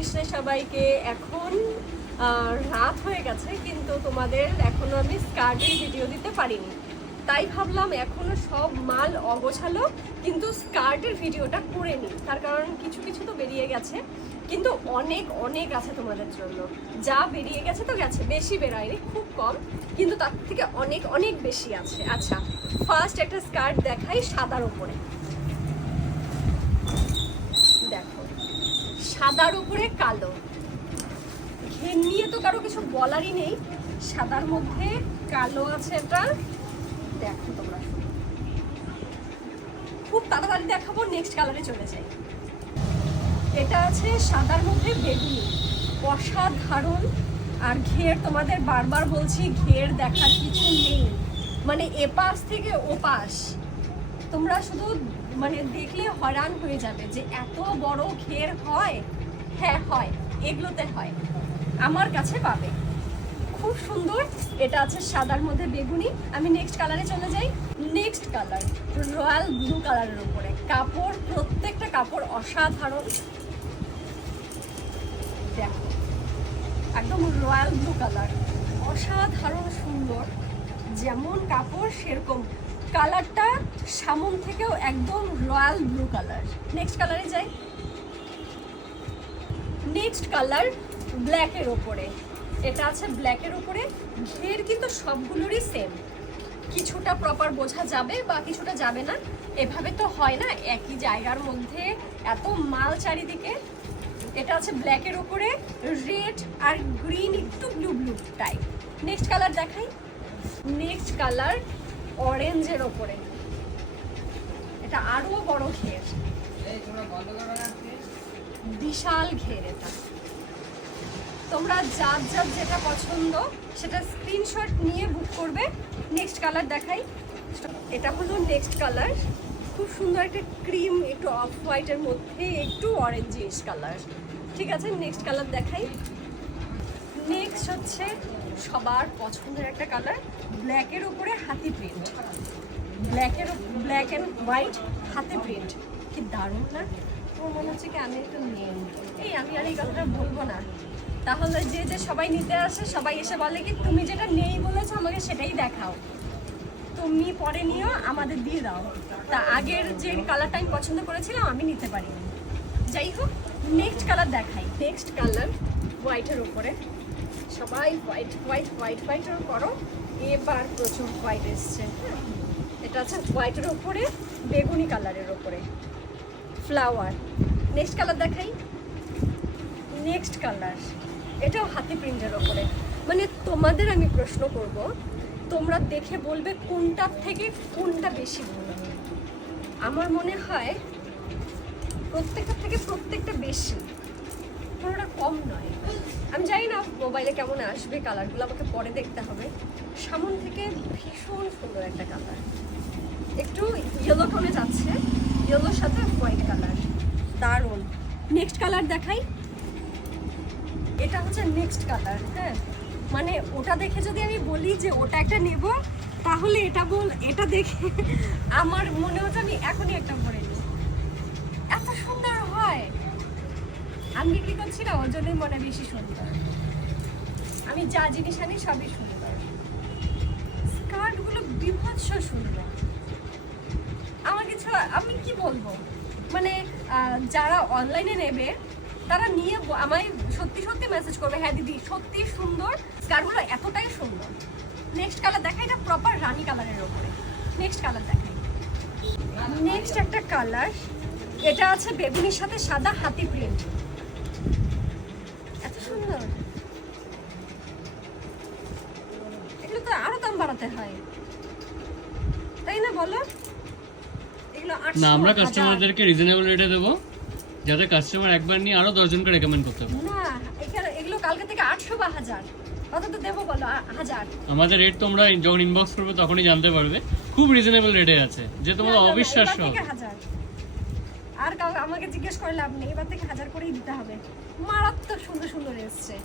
কৃষ্ণ সবাইকে। এখন রাত হয়ে গেছে, কিন্তু তোমাদের এখনো আমি স্কার্টের ভিডিও দিতে পারিনি, তাই ভাবলাম এখনো সব মাল অগোছালো, কিন্তু স্কার্টের ভিডিওটা করে নিই। তার কারণ কিছু কিছু তো বেরিয়ে গেছে, কিন্তু অনেক অনেক আছে তোমাদের জন্য। যা বেরিয়ে গেছে তো গেছে, বেশি বেরোয়নি, খুব কম, কিন্তু তার থেকে অনেক অনেক বেশি আছে। আচ্ছা, ফার্স্ট একটা স্কার্ট দেখাই সাদার উপরে। দেখো, সাদার উপরে কালো, ঘের নিয়ে তো কারো কিছু বলারই নেই। সাদার মধ্যে কালো আছে, এটা দেখো তোমরা, খুব তাড়াতাড়ি দেখাবো, নেক্সট কালারে চলে যাই। এটা আছে সাদার মধ্যে বেগুনি, অসাধারণ। আর ঘের তোমাদের বারবার বলছি, ঘের দেখার কিছু নেই, মানে এপাশ থেকে ওপাশ তোমরা শুধু মানে দেখলে হয়রান হয়ে যাবে যে এত বড় ঘের হয়। হ্যাঁ হয়, এগুলোতে হয়, আমার কাছে পাবে। খুব সুন্দর। এটা আছে সাদার মধ্যে বেগুনি। আমি নেক্সট কালারে চলে যাই। নেক্সট কালার রয়্যাল ব্লু কালারের উপরে, কাপড় প্রত্যেকটা কাপড় অসাধারণ। দেখো, একদম রয়্যাল ব্লু কালার, অসাধারণ সুন্দর। যেমন কাপড় সেরকম কালারটা, সামন থেকেও একদম রয়্যাল ব্লু কালার। নেক্সট কালারে যাই। নেক্সট কালার ব্ল্যাকের ওপরে। এটা আছে ব্ল্যাকের উপরে, ঘের কিন্তু সবগুলোরই সেম। কিছুটা প্রপার বোঝা যাবে বা কিছুটা যাবে না, এভাবে তো হয় না একই জায়গার মধ্যে এত মাল চারিদিকে। এটা আছে ব্ল্যাকের উপরে, রেড আর গ্রিন, একটু blue blue type. Next colour দেখাই। নেক্সট কালার অরেঞ্জের ওপরে, এটা আরো বড় ঘের, বিশাল ঘের। এটা তোমরা যার যার যেটা পছন্দ সেটা স্ক্রিনশট নিয়ে বুক করবে। নেক্সট কালার দেখাই। এটা হলো নেক্সট কালার, খুব সুন্দর একটা ক্রিম, একটু অফ হোয়াইটের মধ্যে একটু অরেঞ্জিশ কালার। ঠিক আছে, নেক্সট কালার দেখাই। নেক্সট হচ্ছে সবার পছন্দের একটা কালার, ব্ল্যাকের উপরে হাতি প্রিন্ট। ব্ল্যাক অ্যান্ড হোয়াইট হাতি প্রিন্ট, কি দারুণ না? আমার মনে হচ্ছে কি আমি একটু নেই, আমি আর এই কথাটা বলবো না। তাহলে যে সবাই নিতে আসে, সবাই এসে বলে কি তুমি যেটা নেই বলেছো আমাকে সেটাই দেখাও, তুমি পরে নিও, আমাদের দিয়ে দাও। তা আগের যে কালারটা আমি পছন্দ করেছিলাম আমি নিতে পারিনি। যাই হোক, নেক্সট কালার দেখাই। নেক্সট কালার হোয়াইটের উপরে, সবাই হোয়াইট হোয়াইট হোয়াইট হোয়াইটের করো, এবার প্রচুর হোয়াইট এসছে। হ্যাঁ, এটা আছে হোয়াইটের উপরে বেগুনি কালারের উপরে ফ্লাওয়ার। নেক্সট কালার দেখাই। নেক্সট কালার এটাও হাতি প্রিন্টের ওপরে। মানে তোমাদের আমি প্রশ্ন করব, তোমরা দেখে বলবে কোনটার থেকে কোনটা বেশি ভালো। আমার মনে হয় প্রত্যেকটা থেকে প্রত্যেকটা বেশি, কোনোটা কম নয়। আমি জানি না মোবাইলে কেমন আসবে কালারগুলো, আমাকে পরে দেখতে হবে। সামন থেকে ভীষণ সুন্দর একটা কালার, একটু ইয়েলো টোনে যাচ্ছে, ইয়েলোর সাথে হোয়াইট কালার, দারুণ। নেক্সট কালার দেখাই। এটা হচ্ছে নেক্সট কালার। হ্যাঁ, মানে ওটা দেখে যদি আমি বলি যে ওটা একটা নেব, তাহলে এটা দেখে আমার মনে হচ্ছে আমি এখনই একটা পরে নিই, এত সুন্দর হয়। আমি বিক্রি করছি না, ওর জন্যই মনে বেশি সুন্দর। আমি যা জিনিস আনি সবই সুন্দর, স্কার্টগুলো বিভৎস সুন্দর। আমার কিছু, আমি কি বলবো, মানে যারা অনলাইনে নেবে তারা নিয়ে আমায় সত্যি সত্যি মেসেজ করবে, হ্যাঁ দিদি সত্যি সুন্দর, স্কার্টগুলো এতটাই সুন্দর। নেক্সট কালার দেখাই, এটা প্রপার রানী কালারের ওপরে। নেক্সট কালার দেখাই। নেক্সট একটা কালার, এটা আছে বেগুনির সাথে সাদা হাতি প্রিন্ট, এত সুন্দর। এগুলো তো আরো দাম বাড়াতে হয়, তাই না বলো? এগুলো 800 না, আমরা কাস্টমারদেরকে রিজনেবল রেটে দেবো, যাতে কাস্টমার একবার নিয়ে আরো 10 জনকে রেকমেন্ড করতে পারে। না, এগুলো কালকে থেকে 800 বা 1000, কত তো দেবো বলো? 1000। আমাদের রেট তোমরা যখন ইনবক্স করবে তখনই জানতে পারবে, খুব রিজনেবল রেটে আছে, যে তোমাদের অবিশ্বাস্য হবে। 1000 আর কাউ আমাকে জিজ্ঞেস করে লাভ নেই, এবার থেকে 1000 করেই দিতে হবে। মারাত্মক সুন্দর সুন্দর এসছে।